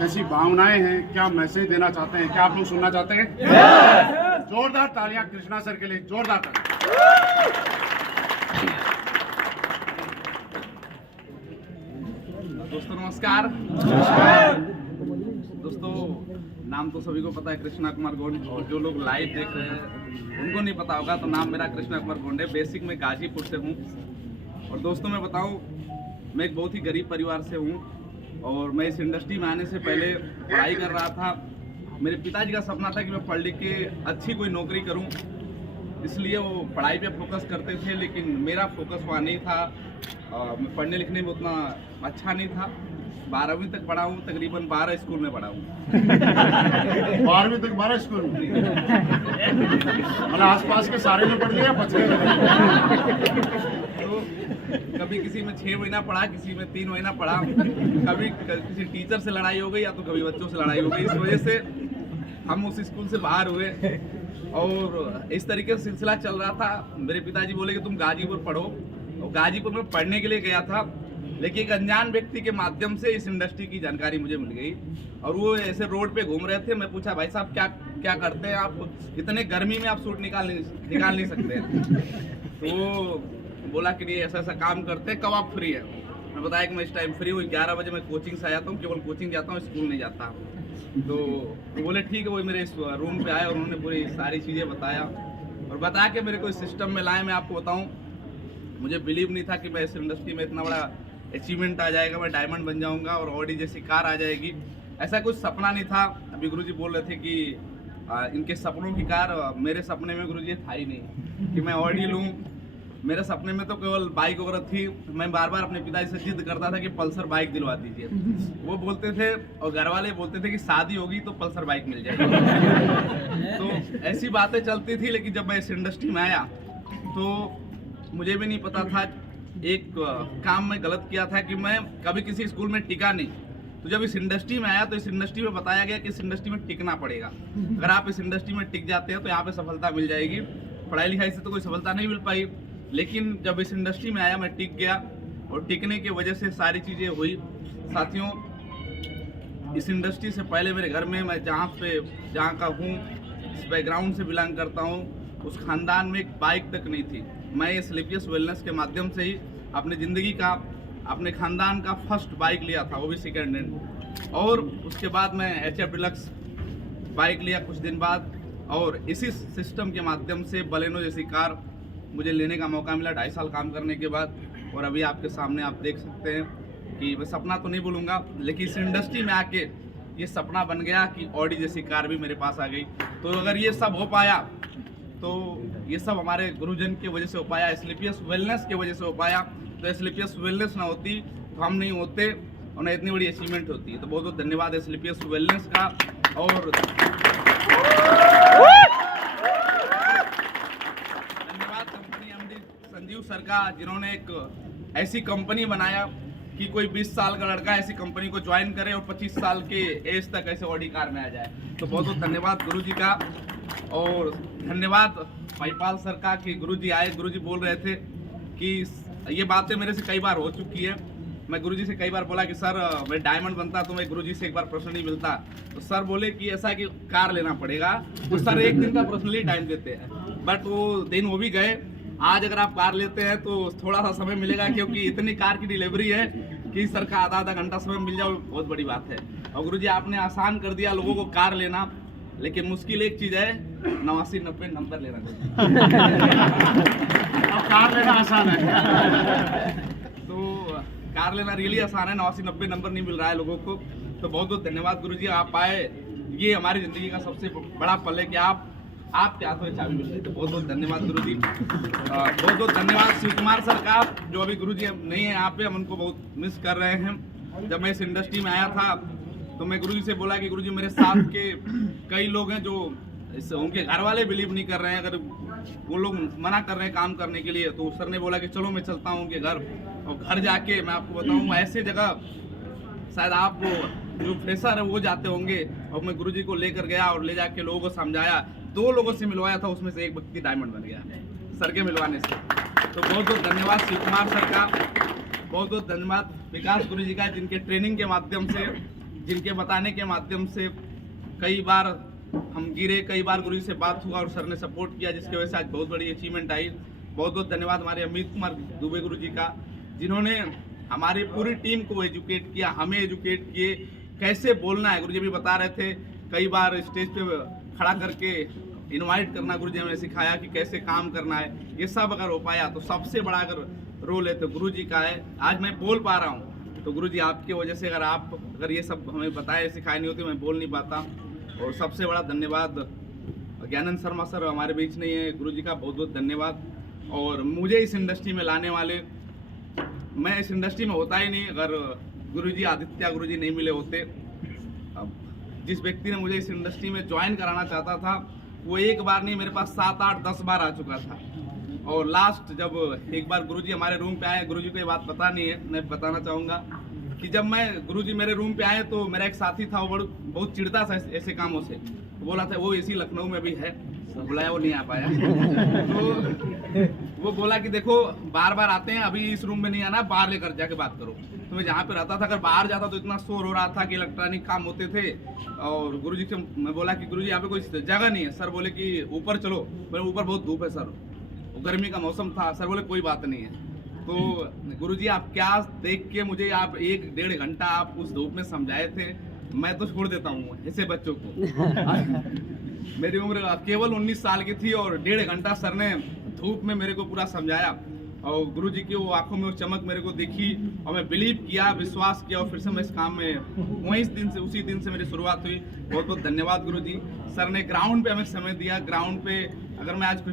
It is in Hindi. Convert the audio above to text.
कैसी भावनाएं हैं, क्या मैसेज देना चाहते हैं, क्या आप लोग सुनना चाहते हैं? जोरदार तालियां कृष्णा सर के लिए, जोरदार तालियां। दोस्तों नमस्कार। दोस्तों नाम तो सभी को पता है, कृष्णा कुमार गोंड। और जो लोग लाइव देख रहे हैं उनको नहीं पता होगा, तो नाम मेरा कृष्णा कुमार गोंड है। बेसिक में गाजीपुर से हूँ। और दोस्तों मैं बताऊँ, मैं एक बहुत ही गरीब परिवार से हूँ और मैं इस इंडस्ट्री में आने से पहले पढ़ाई कर रहा था। मेरे पिताजी का सपना था कि मैं पढ़ लिख के अच्छी कोई नौकरी करूँ, इसलिए वो पढ़ाई पे फोकस करते थे, लेकिन मेरा फोकस वहाँ नहीं था। मैं पढ़ने लिखने में उतना अच्छा नहीं था। 12वीं तक पढ़ा हूँ, तकरीबन 12 स्कूल में पढ़ा हूँ। 12वीं तक 12 स्कूल में? मतलब आसपास के सारे में पढ़ लिया, बच गए। तो कभी किसी में 6 महीना पढ़ा, किसी में 3 महीना पढ़ा। कभी किसी टीचर से लड़ाई हो गई या तो कभी बच्चों से लड़ाई हो गई। इस वजह से हम उस स्कूल से बाहर हुए और इस तरीके से सिलसिला चल रहा था। मेरे पिताजी बोले कि तुम गाजीपुर पढ़ो, और गाजीपुर में पढ़ने के लिए गया था। लेकिन एक अनजान व्यक्ति के माध्यम से इस इंडस्ट्री की जानकारी मुझे मिल गई और वो ऐसे रोड पे घूम रहे थे। मैं पूछा, भाई साहब क्या करते हैं आप? इतने गर्मी में आप सूट निकाल नहीं सकते। तो बोला कि नहीं, ऐसा काम करते हैं, कब आप फ्री है? मैं बताया कि मैं इस टाइम फ्री हूँ, 11 बजे मैं कोचिंग से आ जाता हूँ, केवल कोचिंग जाता हूँ, स्कूल नहीं जाता। तो बोले ठीक है। वो मेरे रूम पे आए और उन्होंने पूरी सारी चीज़ें बताया और बताया कि मेरे को इस सिस्टम में लाए। मैं आपको बताऊँ, मुझे बिलीव नहीं था कि मैं इस इंडस्ट्री में इतना बड़ा अचीवमेंट आ जाएगा, मैं डायमंड बन जाऊंगा और ऑडी जैसी कार आ जाएगी। ऐसा कुछ सपना नहीं था। अभी गुरुजी बोल रहे थे कि इनके सपनों की कार, मेरे सपने में गुरुजी था ही नहीं कि मैं ऑडी लूँ। मेरे सपने में तो केवल बाइक वगैरह थी। मैं बार बार अपने पिताजी से जिद करता था कि पल्सर बाइक दिलवा दीजिए। वो बोलते थे और घर वाले बोलते थे कि शादी होगी तो पल्सर बाइक मिल जाएगी। तो ऐसी बातें चलती थी। लेकिन जब मैं इस इंडस्ट्री में आया तो मुझे भी नहीं पता था, एक काम मैं गलत किया था कि मैं कभी किसी स्कूल में टिका नहीं। तो जब इस इंडस्ट्री में आया तो इस इंडस्ट्री में बताया गया कि इस इंडस्ट्री में टिकना पड़ेगा। अगर आप इस इंडस्ट्री में टिक जाते हैं तो यहाँ पे सफलता मिल जाएगी। पढ़ाई लिखाई से तो कोई सफलता नहीं मिल पाई, लेकिन जब इस इंडस्ट्री में आया मैं टिक गया और टिकने की वजह से सारी चीज़ें हुई। साथियों, इस इंडस्ट्री से पहले मेरे घर में, मैं जहाँ का हूँ, इस बैकग्राउंड से बिलोंग करता हूँ, उस खानदान में एक बाइक तक नहीं थी। मैं इस स्लीपियस वेलनेस के माध्यम से ही अपनी ज़िंदगी का, अपने खानदान का फर्स्ट बाइक लिया था, वो भी सेकेंड हैंड। और उसके बाद मैं HF डिलक्स बाइक लिया कुछ दिन बाद, और इसी सिस्टम के माध्यम से बलेनो जैसी कार मुझे लेने का मौका मिला 2.5 साल काम करने के बाद। और अभी आपके सामने आप देख सकते हैं कि मैं सपना तो नहीं बोलूँगा, लेकिन इस इंडस्ट्री में आके ये सपना बन गया कि ऑडी जैसी कार भी मेरे पास आ गई। तो अगर ये सब हो पाया तो ये सब हमारे गुरुजन की वजह से हो पाया, स्लीपियस वेलनेस की वजह से हो पाया। तो स्लीपियस वेलनेस ना होती तो हम नहीं होते और ना इतनी बड़ी अचीवमेंट होती। तो बहुत बहुत धन्यवाद स्लीपियस वेलनेस का। और धन्यवाद कंपनी MD संजीव सर का, जिन्होंने एक ऐसी कंपनी बनाया कि कोई 20 साल का लड़का ऐसी कंपनी को ज्वाइन करे और 25 साल के एज तक ऐसे ऑडी कार में आ जाए। तो बहुत बहुत धन्यवाद गुरुजी का। और धन्यवाद पाईपाल सर का कि गुरुजी आए। गुरुजी बोल रहे थे कि ये बातें मेरे से कई बार हो चुकी है। मैं गुरुजी से कई बार बोला कि सर मैं डायमंड बनता तो मैं गुरुजी से एक बार पर्सनली मिलता। तो सर बोले कि ऐसा कि कार लेना पड़ेगा। तो सर एक दिन का पर्सनली टाइम देते हैं, बट वो दिन वो भी गए। आज अगर आप कार लेते हैं तो थोड़ा सा समय मिलेगा, क्योंकि इतनी कार की डिलीवरी है कि सर का आधा घंटा समय मिल जाए, बहुत बड़ी बात है। और गुरुजी आपने आसान कर दिया लोगों को कार लेना, लेकिन मुश्किल एक चीज है, 89-90 नंबर लेना अब कार लेना आसान है। तो कार लेना रियली आसान है, 89-90 नंबर नहीं मिल रहा है लोगों को। तो बहुत बहुत धन्यवाद गुरुजी, आप आए। ये हमारी जिंदगी का सबसे बड़ा पल है कि आपके हाथों में चाबी मिल रही। तो बहुत बहुत धन्यवाद गुरुजी। बहुत बहुत धन्यवाद शिव कुमार सर का, जो अभी गुरुजी नहीं है यहाँ पे, हम उनको बहुत मिस कर रहे हैं। जब मैं इस इंडस्ट्री में आया था तो मैं गुरुजी से बोला कि गुरुजी मेरे साथ के कई लोग हैं जो उनके घर वाले बिलीव नहीं कर रहे हैं, अगर वो लोग मना कर रहे हैं काम करने के लिए। तो सर ने बोला कि चलो मैं चलता हूँ उनके घर, और घर जाके मैं आपको बताऊँ ऐसे जगह शायद आप जो फ्रेशर है वो जाते होंगे। और मैं गुरुजी को लेकर गया और ले जाके लोगों को समझाया। 2 लोगों से मिलवाया था, उसमें से एक व्यक्ति डायमंड बन गया सर के मिलवाने से। तो बहुत बहुत धन्यवाद शिव कुमार सर का, बहुत बहुत धन्यवाद विकास गुरुजी का, जिनके ट्रेनिंग के माध्यम से जिनके बताने के माध्यम से कई बार हम गिरे, कई बार गुरु जी से बात हुआ और सर ने सपोर्ट किया, जिसकी वजह से आज बहुत बड़ी अचीवमेंट आई। बहुत बहुत धन्यवाद हमारे अमित कुमार दुबे गुरु जी का, जिन्होंने हमारी पूरी टीम को एजुकेट किया, हमें एजुकेट किए कैसे बोलना है। गुरु जी भी बता रहे थे, कई बार स्टेज पे खड़ा करके इनवाइट करना गुरु जी ने हमें सिखाया कि कैसे काम करना है। ये सब अगर हो पाया तो सबसे बड़ा अगर रोल है तो गुरु जी का है। आज मैं बोल पा रहा हूँ तो गुरु जी आपकी वजह से, अगर ये सब हमें बताए सिखाए नहीं होते मैं बोल नहीं पाता। और सबसे बड़ा धन्यवाद ज्ञानंद शर्मा सर हमारे बीच नहीं है, गुरु जी का बहुत बहुत धन्यवाद। और मुझे इस इंडस्ट्री में लाने वाले, मैं इस इंडस्ट्री में होता ही नहीं अगर गुरुजी आदित्य गुरुजी नहीं मिले होते। अब जिस व्यक्ति ने मुझे इस इंडस्ट्री में ज्वाइन कराना चाहता था वो एक बार नहीं मेरे पास 7, 8, 10 बार आ चुका था। और लास्ट जब एक बार गुरुजी हमारे रूम पे आए, गुरुजी को ये बात पता नहीं है, मैं बताना चाहूँगा कि जब मैं गुरुजी मेरे रूम पे आए तो मेरा एक साथी था, वो बहुत चिढ़ता था ऐसे कामों से। बोला था वो इसी लखनऊ में भी है, बुलाया वो नहीं आ पाया। तो वो बोला कि देखो बार बार आते हैं, अभी इस रूम में नहीं आना, बाहर लेकर जाके बात करो। तो मैं जहाँ पे रहता था अगर बाहर जाता तो इतना शोर हो रहा था कि इलेक्ट्रॉनिक काम होते थे। और गुरुजी से मैं बोला कि गुरुजी यहाँ पे कोई जगह नहीं है। सर बोले कि ऊपर चलो, मेरे ऊपर बहुत धूप है सर, वो गर्मी का मौसम था। सर बोले कोई बात नहीं है। तो गुरुजी आप क्या देख के मुझे आप 1-1.5 घंटा आप उस धूप में समझाए थे, मैं तो छोड़ देता हूँ ऐसे बच्चों को। मेरी उम्र केवल 19 साल की थी और 1.5 घंटा सर ने धूप में मेरे को पूरा समझाया। और गुरुजी की वो आंखों में वो चमक मेरे को दिखी और मैं बिलीव किया, विश्वास किया और फिर से मैं इस काम में उसी दिन से मेरी शुरुआत हुई। बहुत बहुत धन्यवाद गुरुजी। सर ने ग्राउंड पे हमें समय दिया। ग्राउंड पे अगर मैं आज